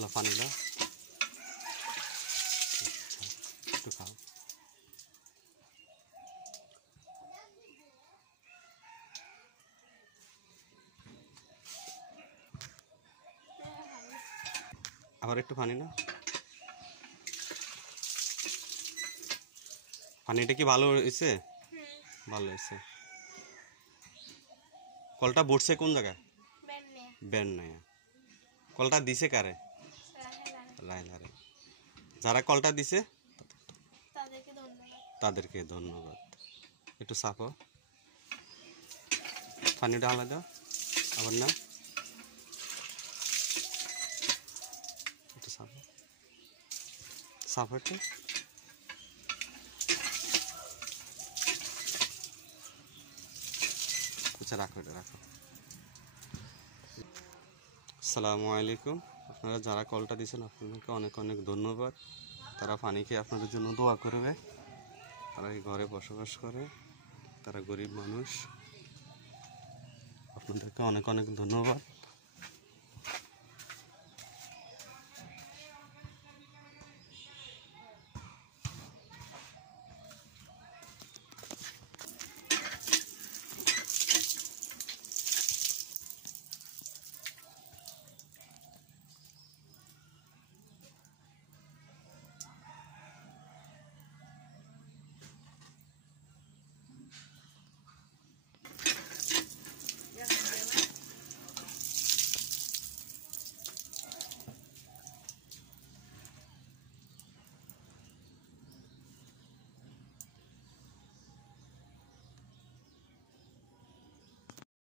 लो पानी लो একটু খাও আবার একটু পানি না পানিটা কি ভালো হয়েছে ভালো হয়েছে কলটা বসছে কোন জায়গায় বেন নাই কলটা দিছে কারে লাইলারে যারা কলটা দিছে তাদেরকে ধন্যবাদ একটু সাফো পানিটা ঢালা দাও আবার না একটু সাফো সাফো একটু আচ্ছা রাখো এটা রাখো আসসালামু আলাইকুম আপনারা যারা কলটা দিয়েছেন আপনাদেরকে অনেক অনেক ধন্যবাদ তারা পানি খেয়ে আপনাদের জন্য দোয়া করবে তারা এই ঘরে বসবাস করে তারা গরিব মানুষ আপনাদেরকে অনেক অনেক ধন্যবাদ